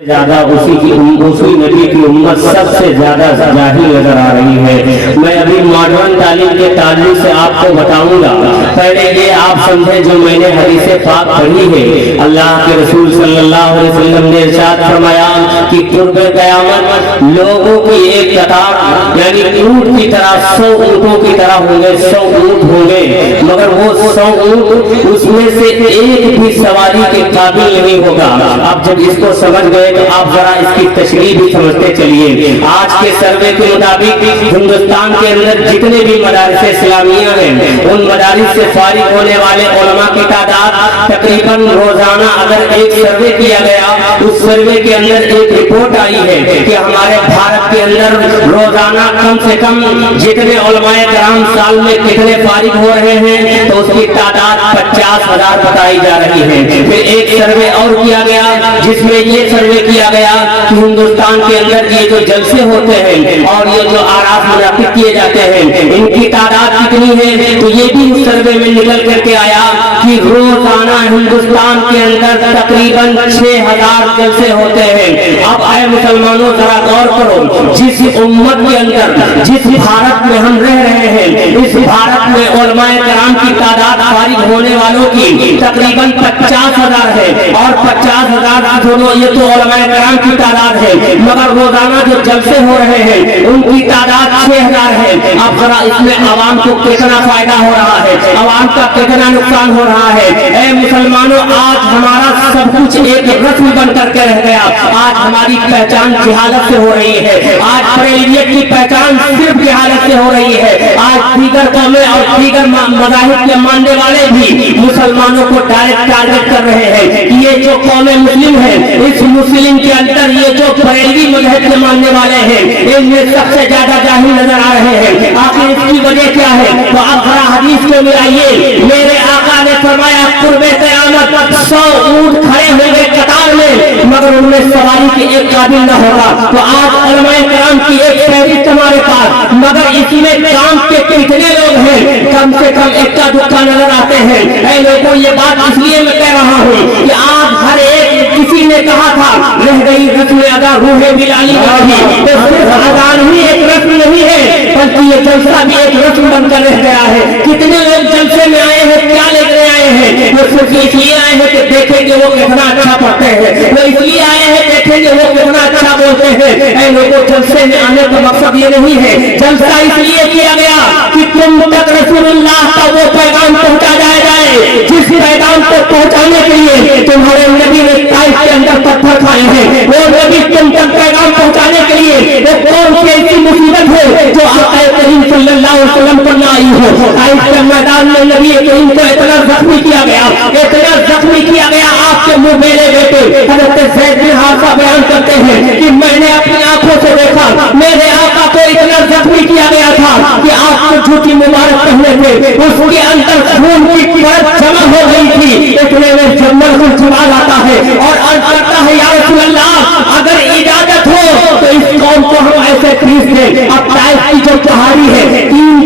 ज्यादा उसी नबी की उम्मत सबसे ज्यादा जाहिल नजर आ रही है। मैं अभी मॉडर्न तालीम के ताल्लुक से आपको बताऊंगा। पहले ये आप समझे जो मैंने हदीस पाक पढ़ी है, अल्लाह के रसूल सल्लल्लाहु अलैहि वसल्लम ने इरशाद फरमाया कि कुर्बे क़यामत लोगों की एक कतार यानी ऊंट की तरह 100 ऊंटों की तरह होंगे, 100 ऊंट होंगे, मगर वो 100 ऊंट उसमें से एक भी सवारी के काबिल नहीं होगा। अब जब इसको समझ गए तो आप जरा इसकी तशरीह भी समझते चलिए। आज के सर्वे के मुताबिक हिंदुस्तान के अंदर जितने भी मदारिस इस्लामिया हैं, उन मदारिस से फारिग होने वाले उलमा की तादाद तकरीबन रोजाना अगर एक सर्वे किया गया, उस सर्वे के अंदर एक रिपोर्ट आई है कि हमारे भारत के अंदर रोजाना कम से कम जितने उलमाए कराम साल में कितने फारिग हो रहे हैं, तो उसकी तादाद 50,000 बताई जा रही है। फिर एक सर्वे और किया गया जिसमें ये सर्वे किया गया कि हिंदुस्तान के अंदर ये जो जलसे होते हैं और ये जो आराफ मुनाफिक किए जाते हैं, इनकी तादाद कितनी है, तो ये भी उस सर्वे में निकल करके आया कि रोजाना हिंदुस्तान के अंदर तकरीबन 6,000 जलसे होते हैं। अब आए मुसलमानों जरा गौर करो, जिस उम्मत के अंदर जिस भारत में हम रह रहे हैं, इस भारत में उलमाए कराम की तादाद फारिग होने वालों की तकरीबन 50,000 है और 50,000 दोनों ये तो उलमाए कराम की तादाद है, मगर रोजाना जो जलसे हो रहे हैं उनकी तादाद 6,000 है। अब जरा इसमें आवाम को कितना फायदा हो रहा है, आवाम का कितना नुकसान हो रहा है। ऐ मुसलमानों, आज हमारा सब कुछ एक रस्म बन करके रह गया। आज हमारी पहचान जिहालत से हो रही है, आज बरेलियत की पहचान सिर्फ जिहालत से हो रही है। आज दीगर कौमें और दीगर मज़ाहिब के मानने वाले भी मुसलमानों को डायरेक्ट टारगेट कर रहे हैं कि ये जो कौमें मुस्लिम है, इस मुस्लिम के अंदर ये जो बरेलवी मजहब के मानने वाले हैं, इनमें सबसे ज्यादा जाहिल नजर आ रहे हैं। आखिर इसकी वजह क्या है? तो आप जरा हदीस को मिलाइए। मेरे आका ने फरमाया कुर्बे क़यामत 100 ऊंट खड़े होंगे कतार में, मगर उनमें सवारी के एक काबिल न होगा। तो आज उलमाए कराम की एक फहरिस्त हमारे पास, मगर इसमें काम के कितने लोग हैं? कम से कम इक्का दुक्का नजर आते हैं। ऐ लोगों, ये बात इसलिए मैं कह रहा हूँ कि आज हर एक किसी ने कहा था रह गई रस्म अदा रूहे बिलाली रही, तो सिर्फ अजान ही एक रस्म नहीं है, बल्कि ये जलसा भी एक रस्म बनकर रह गया है। कितने लोग जलसे में आए हैं, क्या लेकर आए हैं? वो सिर्फ इसलिए आए हैं कि देखेंगे वो कितना अच्छा पढ़ते हैं, वो इसलिए आए हैं देखेंगे वो कितना अच्छा बोलते हैं। ऐ लोगों, जलसे में आने का मकसद ये नहीं है। जलसा इसलिए किया गया कि तुम तक रसूलुल्लाह का वो पैगाम पहुंचा जाए जिस पैगाम को पहुंचाने के लिए तुम्हारे नबी ने ताइफ के अंदर पत्थर खाए हैं। वो नबी तुम तक पैगाम पहुंचाने के लिए वो कौन सी ऐसी मुसीबत है जो आका करीम सल्लल्लाहु अलैहि वसल्लम पर ना आई हो। ताइफ के मैदान में नबी करीम को इतना जख्मी किया गया, इतना जख्मी किया गया, आपके मुंह मेरे बेटे हज़रत ज़ैद बिन हारिसा बयान करते हैं कि मैंने अपनी आंखों से देखा, मेरे आका को इतना जख्मी किया गया था कि आपको झूठी मुबारक पहने थे, उसके अंदर खून की परत जमा हो गई थी। इतने में जब मलकुल जिबाल आता है और अर्ज करता है, या रसूल अल्लाह, अगर इजाजत हो तो इस कौम को हम ऐसे खींच दें। अब ताइफ की जो पहाड़ी है, 3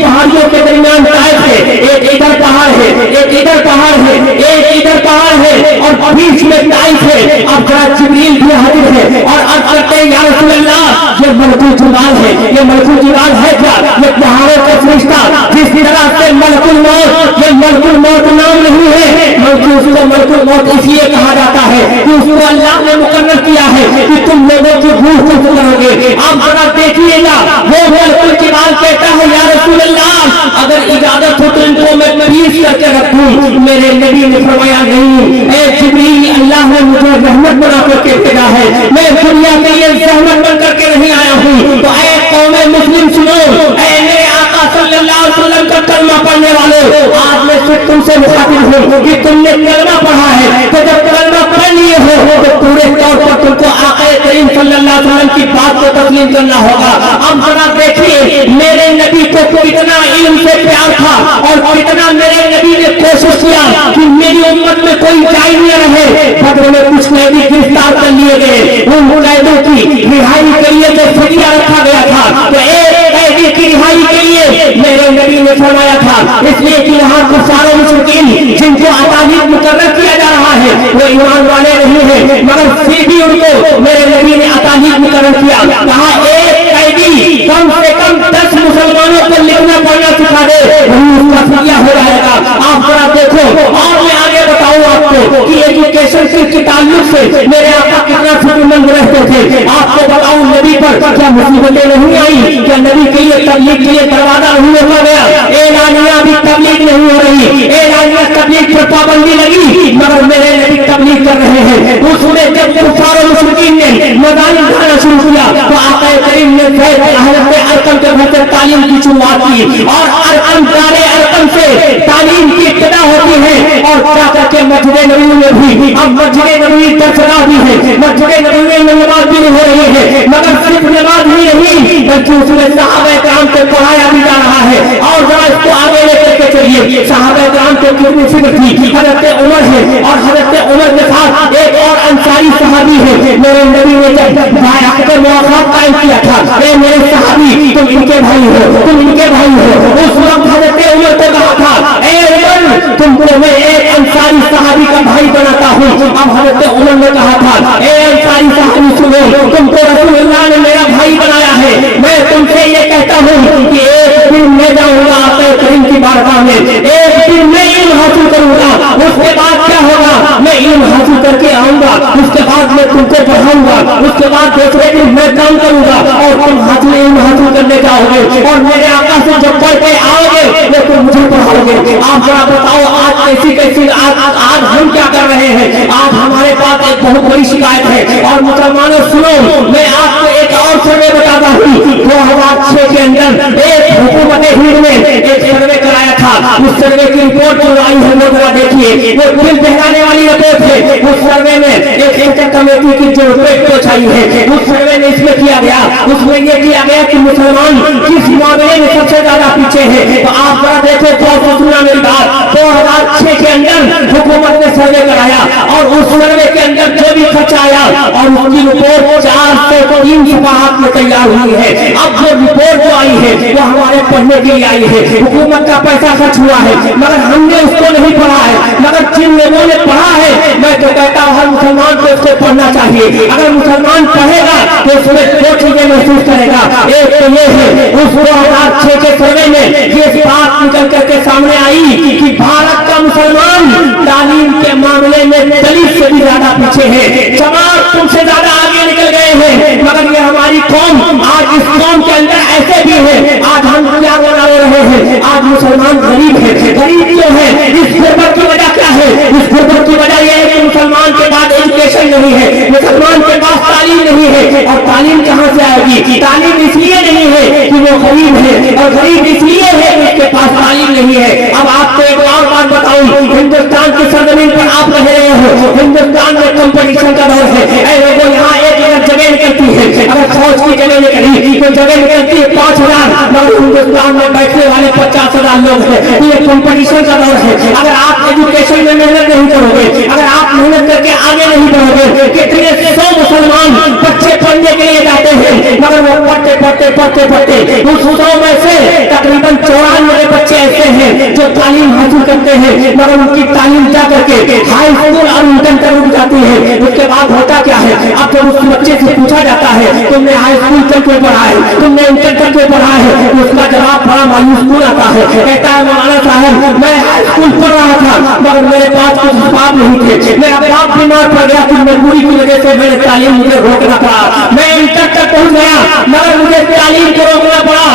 पहाड़ियों के दरमियान ताइफ है, एक इधर पहाड़ है, एक इधर पहाड़ है, एक इधर पहाड़ है और बीच में ताइफ है। अब जरा जिब्रील भी हाजिर है और अर्ज करते हैं, या रसूल अल्लाह, ये मलकुल जिबाल है, ये मलकुल जिबाल है क्या? ये पहाड़ों का फरिश्ता जिस तरह से मलकुल मौत, ये मलकुल मौत नाम नहीं है, बल्कि उसको मलकुल मौत इसलिए कहा जाता है कि उसको अल्लाह ने मुकर्रर किया है कि तुम लोगों की रूह को करोगे। आप जरा देखिएगा, वो मलकुल जिबाल कहता है, या रसूल अल्लाह, अगर इजाजत हो तो इनको मैं पीस करके रखूं। मेरे नबी ने फरमाया नहीं, ऐ जिब्रील, अल्लाह ने मुझे रहमत बना करके भेजा है, मैं दुनिया के लिए रहमत बन करके नहीं आया हूँ। तो ऐ कौमे मुस्लिम सुनो, ऐ मेरे आका सल्लल्लाहु अलैहि वसल्लम का कलमा पढ़ने वाले, आज मैं सिर्फ तुमसे मुखातिब हूँ कि तुमने कलमा पढ़ा है, तो जब कलमा पढ़ लिए हो तो पूरे तौर पर तुमको आका करीम सल्लल्लाहु अलैहि वसल्लम की बात को तस्लीम करना होगा। अब जरा देखिए, मेरे नबी को कितना इल्म से प्यार था और कितना मेरे नबी ने कोशिश किया कि मेरी उम्मत में कोई जाई न रहे। बदर में कुछ कैदी गिरफ्तार कर लिए गए, उन कैदियों की रिहाई के लिए जो फरिया रखा गया था, तो एक कैदी की रिहाई के लिए मेरे नबी ने फरमाया था, इसलिए कि यहाँ को सारे मुश्किल जिनको अतालीम मुकर्रर किया जा रहा है वो ईमान वाले नहीं है, हैं, मगर फिर भी उनको मेरे नबी ने अता ही मुकर्रर किया। कहा एक कैदी कम से कम 10 मुसलमानों को लिखना पढ़ना सिखा दे, वही उसका फिदिया हो जाएगा। आप जरा देखो, और मैं आगे बताऊं आपको कि एजुकेशन के ताल्लुक से मेरे आका कितना फिक्रमंद रहते थे। आपको बताऊं नबी पर क्या मुसीबतें नहीं आई, क्या नबी के लिए तबलीग के लिए दरवाजा नहीं खोला गया। एलानिया भी तबलीग नहीं हो रही, एलानिया तबलीग पर पाबंदी लगी, मगर मेरे नबी तबलीग कर रहे हैं। उसमें जब कुफार और मुशरिकीन ने मदानी उठाना शुरू किया तो आका करीम ने हज़रत अरकम के घर से तालीम की शुरुआत की, और अरकम दारे अरकम से तालीम की इब्तिदा होती है। और क्या करके मस्जिद नबवी में भी, अब मस्जिद नबवी दरगाह भी है, मस्जिद नबवी में नमाज भी हो रही है, मगर सिर्फ नमाज ही नहीं बल्कि उसमें सहाबा किराम को पढ़ाया भी जा रहा है। और जरा इसको आगे लेकर के चलिए, सहाबा किराम को कितनी फिक्र थी। हज़रत उमर है, और हज़रत उमर के साथ एक और अंसारी सहाबी है। मेरे नबी ने जब बायअत मुआखत कायम किया था, ए मेरे सहाबी तुम इनके भाई हो, तुम इनके भाई हो, उस वक्त हज़रत उमर को कहा था, ए उमर तुमको मैं एक अंसारी सहाबी का भाई बनाता हूँ। अब हज़रत उमर ने कहा था, ए अंसारी सहाबी सुनो, तुमको रसूलुल्लाह ने मेरा भाई बनाया है, मैं तुमसे ये कहता हूँ कि एक दिन मैं जाऊंगा आका करीम की बारगाह में, एक दिन मैं इल्म हासिल करूंगा, उसके बाद क्या होगा, मैं इल्म हासिल करके आऊंगा, उसके बाद मैं तुमको पढ़ाऊंगा, उसके बाद दूसरे दिन मैं काम करूंगा और तुम हासिल इल्म हासिल करने जाओगे, और मेरे आका से जब पढ़ के आओगे तो तुम मुझे पढ़ाओगे। आप जरा बताओ आज कैसी कैसी आज हम क्या कर रहे हैं। आज हमारे पास एक बहुत बड़ी शिकायत है, और मुसलमानों सुनो, मैं आपको एक और सर्वे बताता हूँ। 2006 के अंदर एक हुकूमत हिंद ने एक सर्वे कराया था, उस सर्वे की रिपोर्ट जो आई है वो जरा देखिए, वो दिल बहलाने वाली रिपोर्ट है। उस सर्वे में एक इंटर कमेटी की जो रिपोर्ट आई है, उस सर्वे में इसमें किया गया, उसमें ये किया गया कि मुसलमान किस मामले में सबसे ज्यादा पीछे है। तो आप जरा देखो, बहुत सुना मेरी बात, 2006 के अंदर हुकूमत ने सर्वे कराया, और उस सर्वे के अंदर जो भी खर्च आया और उसकी रिपोर्ट 403 सफाहत में तैयार हुई है। अब जो रिपोर्ट जो आई है वो हमारे पढ़ने के लिए आई है। हुकूमत का पैसा खर्च हुआ है, मगर हमने उसको नहीं पढ़ा है, मगर जिन लोगों ने पढ़ा है, मैं तो कहता हूँ हर मुसलमान को उसको पढ़ना चाहिए। अगर मुसलमान पढ़ेगा तो उसमें दो चीजें महसूस करेगा, एक तो ये है उस 2006 के सर्वे में ये बात निकल करके सामने आई कि भारत का मुसलमान तालीम के मामले में दलित से भी ज्यादा पीछे है, जमात तुमसे ज्यादा आगे निकल गए हैं। मगर ये हमारी कौम, आज इस कौम के अंदर ऐसे भी है, आज हम क्या बना रहे हैं, आज मुसलमान गरीब है। गरीब क्यों है? इस गुर्बत की वजह क्या है? इस गुर्बत की वजह यह है कि मुसलमान के पास एजुकेशन नहीं है, मुसलमान के पास तालीम नहीं है। और तालीम कहाँ से आएगी? तालीम इसलिए नहीं है कि वो गरीब है, और गरीब इसलिए है कि उसके पास तालीम नहीं है। अब आपको एक और बात बताऊं, हिंदुस्तान की सरजमीन पर आप रह रहे हो, हिंदुस्तान में कंपटीशन का दौर है। वो यहाँ एक जगह निकलती है, अगर फौज की जगह निकली तो जगह निकलती है 5000, मगर हिंदुस्तान में बैठने वाले 50,000 लोग हैं। ये कंपटीशन का दौर है। अगर आप एजुकेशन में मेहनत नहीं करोगे, अगर आप मेहनत करके आगे नहीं बढ़ोगे, कितने 100 मुसलमान बच्चे पढ़ने के लिए जाते हैं, मगर वो पढ़ते पढ़ते पढ़ते पढ़ते उस 100 में से तकरीबन 94 बच्चे ऐसे हैं जो तालीम हासिल करते हैं, मगर उनकी तालीम जा करके हाई स्कूल और इंटर तक रुक जाती है। उसके बाद होता क्या है? अब जब उस बच्चे से पूछा जाता है तुमने हाई स्कूल तक क्यों पढ़ा है, तुमने इंटर तक क्यों पढ़ा है, उसका जवाब बड़ा मायूस क्यों आता है। कहता है मौलाना साहब मैं हाई स्कूल पढ़ रहा था, मगर मेरे पास कुछ हिसाब नहीं थे, मेरा बाप बीमार पड़ गया, कुछ मजबूरी की वजह से मेरे तालीम मुझे रोकना पड़ा। मैं इंटर तक पहुंच गया, मगर मुझे तालीम को रोकना पड़ा।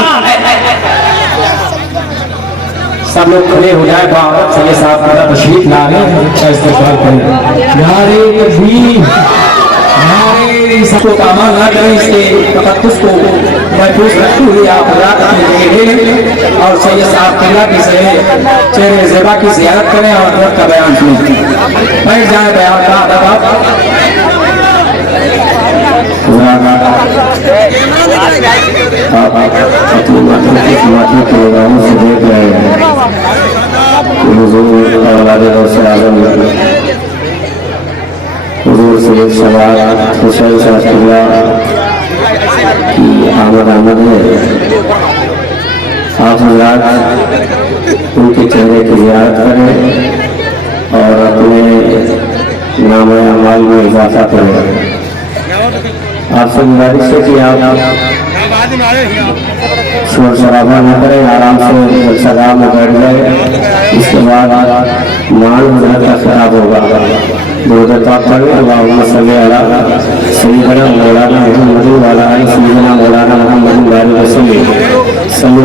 सब लोग खड़े हो जाए, सैयद साहब का तशरीफ ला रहे हैं, अच्छा इस्तेमाल करें। नारे तकबीर, नारे सबको कामा ना करें, इसके तकद्दुस को महफूज रखते हुए आप रात अपनी जगह ले लें और सैयद साहब किला की चेहरे ज़ेबा की ज़ियारत करें और वक्त का बयान सुनें। बैठ जाए, बयान का अदब आप अपनी माथे के लगामों से देख रहे हैं हुजूर से एक सवाल हुसैन साहब की आमद है। आप हज़रात उनके चेहरे की ज़ियारत करें और अपने नाम अमाल में इजाफा करे। आपसे गुजारिश है कि आप शोर शराबा न करें, आराम से सदा में बैठ जाए। इसके बाद मान का खराब होगा। दो दफा पढ़े अल्लाहुम्मा सल्ली अला